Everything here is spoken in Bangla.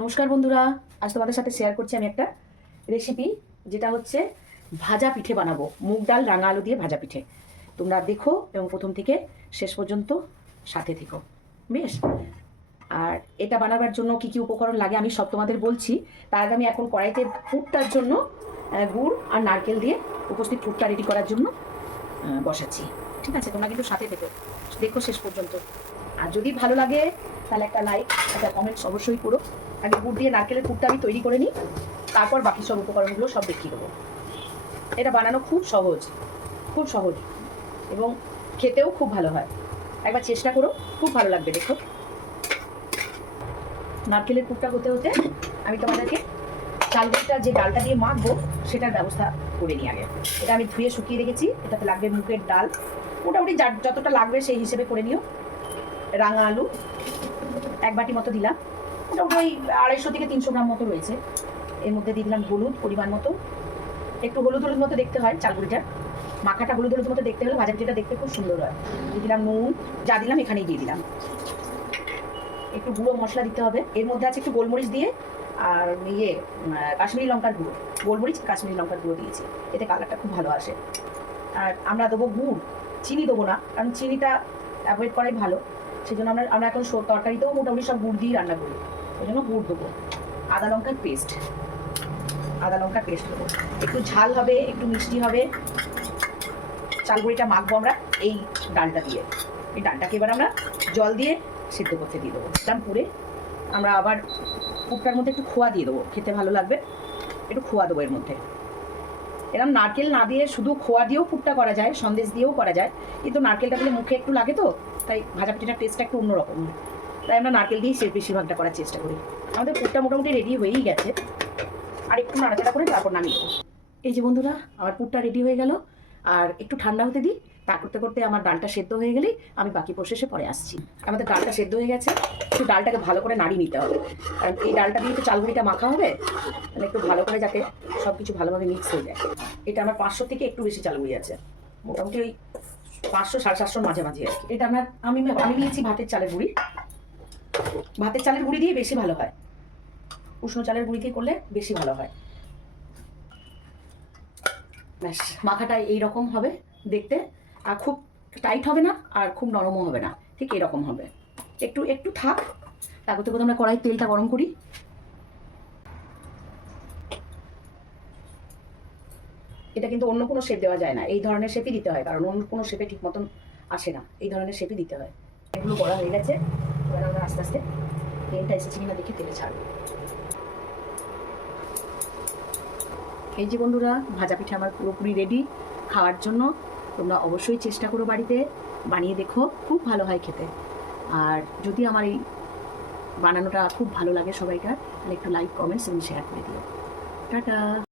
নমস্কার বন্ধুরা, আজ তোমাদের সাথে শেয়ার করছি আমি একটা রেসিপি, যেটা হচ্ছে ভাজা পিঠে বানাবো। মুগ ডাল রাঙা আলু দিয়ে ভাজা পিঠে। তোমরা দেখো এবং প্রথম থেকে শেষ পর্যন্ত সাথে থেকো, বেশ। আর এটা বানাবার জন্য কি কি উপকরণ লাগে আমি সব তোমাদের বলছি। তার আগে আমি এখন কড়াইতে পুরটার জন্য গুড় আর নারকেল দিয়ে উপস্থিত পুরটা রেডি করার জন্য বসাচ্ছি। ঠিক আছে, তোমরা কিন্তু সাথে থেকো, দেখো শেষ পর্যন্ত। আর যদি ভালো লাগে তাহলে একটা লাইক, একটা কমেন্টস অবশ্যই করো। আগে গুড় দিয়ে নারকেলের পুরটা আমি তৈরি করে নিই, তারপর বাকি সব উপকরণগুলো সব দেখিয়ে দেবো। এটা বানানো খুব সহজ, খুব সহজ, এবং খেতেও খুব ভালো হয়। একবার চেষ্টা করো, খুব ভালো লাগবে। দেখো, নারকেলের পুরটা হতে হতে আমি তোমাদেরকে চালগুড়িটা যে ডালটা দিয়ে মাখবো সেটার ব্যবস্থা করে নিই আগে। এটা আমি ধুয়ে শুকিয়ে রেখেছি। এটাতে লাগবে মুগের ডাল, মোটামুটি যতটা লাগবে সেই হিসেবে করে নিও। রাঙা আলু 1 বাটি মতো দিলাম, মোটামুটি ওই 250 থেকে 300 গ্রাম মতো রয়েছে। এর মধ্যে দিয়ে দিলাম হলুদ পরিমাণ মতো, একটু হলুদ হলুদ মতো দেখতে হয় চালগুড়িটা, মাখাটা হলুদ হলুদ মতো দেখতে হলে ভাজা পিঠাটা দেখতে খুব সুন্দর হয়। দিয়ে দিলাম নুন, যা দিলাম এখানেই দিয়ে দিলাম। একটু গুঁড়ো মশলা দিতে হবে, এর মধ্যে আছে একটু গোলমরিচ দিয়ে, আর কাশ্মীরি লঙ্কার গুঁড়ো, গোলমরিচ কাশ্মীরি লঙ্কার গুঁড়ো দিয়েছি, এতে কালারটা খুব ভালো আসে। আর আমরা দেবো গুড়, চিনি দেবো না, কারণ চিনিটা অ্যাভয়েড করাই ভালো। সেই জন্য আমরা এখন তরকারিতেও মোটামুটি সব গুড় দিয়েই রান্না করি, ওই জন্য গুড় দেবো। আদা লঙ্কার পেস্ট দেবো, একটু ঝাল হবে, একটু মিষ্টি হবে। চালগুড়িটা মাখবো আমরা এই ডালটা দিয়ে। এই ডালটাকে এবার আমরা জল দিয়ে সিদ্ধ করতে দিয়ে দেবো। পুরে আমরা আবার পুরটার মধ্যে একটু খোয়া দিয়ে দেবো, খেতে ভালো লাগবে। একটু খোয়া দেবো এর মধ্যে। এরকম নারকেল না দিয়ে শুধু খোয়া দিয়েও পুরটা করা যায়, সন্দেশ দিয়েও করা যায়, কিন্তু নারকেলটা দিলে মুখে একটু লাগে, তো তাই ভাজা পিঠাটার টেস্টটা একটু অন্যরকম। তাই আমরা নারকেল দিয়েই বেশিরভাগটা করার চেষ্টা করি। আমাদের পুরটা মোটামুটি রেডি হয়েই গেছে, আর একটু নাড়াচাড়া করে তারপর নামিয়ে দেবো। এই যে বন্ধুরা, আমার পুরটা রেডি হয়ে গেল। আর একটু ঠান্ডা হতে দিই, তা করতে করতে আমার ডালটা সেদ্ধ হয়ে গেলেই আমি বাকি প্রসেসে পরে আসছি। আমাদের ডালটা সেদ্ধ হয়ে গেছে, একটু ডালটাকে ভালো করে নাড়িয়ে নিতে হবে, কারণ এই ডালটা দিয়ে একটু চালগুড়িটা মাখা হবে, মানে একটু ভালো করে যাতে সব কিছু ভালোভাবে মিক্স হয়ে যায়। এটা আমার 500 থেকে একটু বেশি চালগুড়ি আছে, মোটামুটি ওই 500 750 মাঝামাঝি আর কি। এটা আমি নিয়েছি ভাতের চালের গুঁড়ি। ভাতের চালের গুঁড়ি দিয়ে বেশি ভালো হয়, উষ্ণ চালের গুঁড়ি দিয়ে করলে বেশি ভালো হয়। ব্যাস, মাখাটা এইরকম হবে দেখতে, আর খুব টাইট হবে না আর খুব নরমও হবে না, ঠিক এরকম হবে। একটু একটু থাক, তারপর থেকে আমরা কড়াই তেলটা গরম করি। এটা কিন্তু অন্য কোনো শেপ দেওয়া যায় না, এই ধরনের শেপই দিতে হয়, কারণ অন্য কোনো শেপে ঠিক মতন আসে না, এই ধরনের শেপই দিতে হয়। এগুলো করা হয়ে গেছে, এবার আমরা আস্তে আস্তে তেলটা এসেছে কিনা দেখে তেলে ছাড়বো। এই যে বন্ধুরা, ভাজা পিঠা আমার পুরোপুরি রেডি খাওয়ার জন্য। তোমরা অবশ্যই চেষ্টা করো, বাড়িতে বানিয়ে দেখো, খুব ভালো হয় খেতে। আর যদি আমার এই বানানোটা খুব ভালো লাগে সবাইকার, তাহলে একটু লাইক, কমেন্টস এবং শেয়ার করে দিও। টাটা।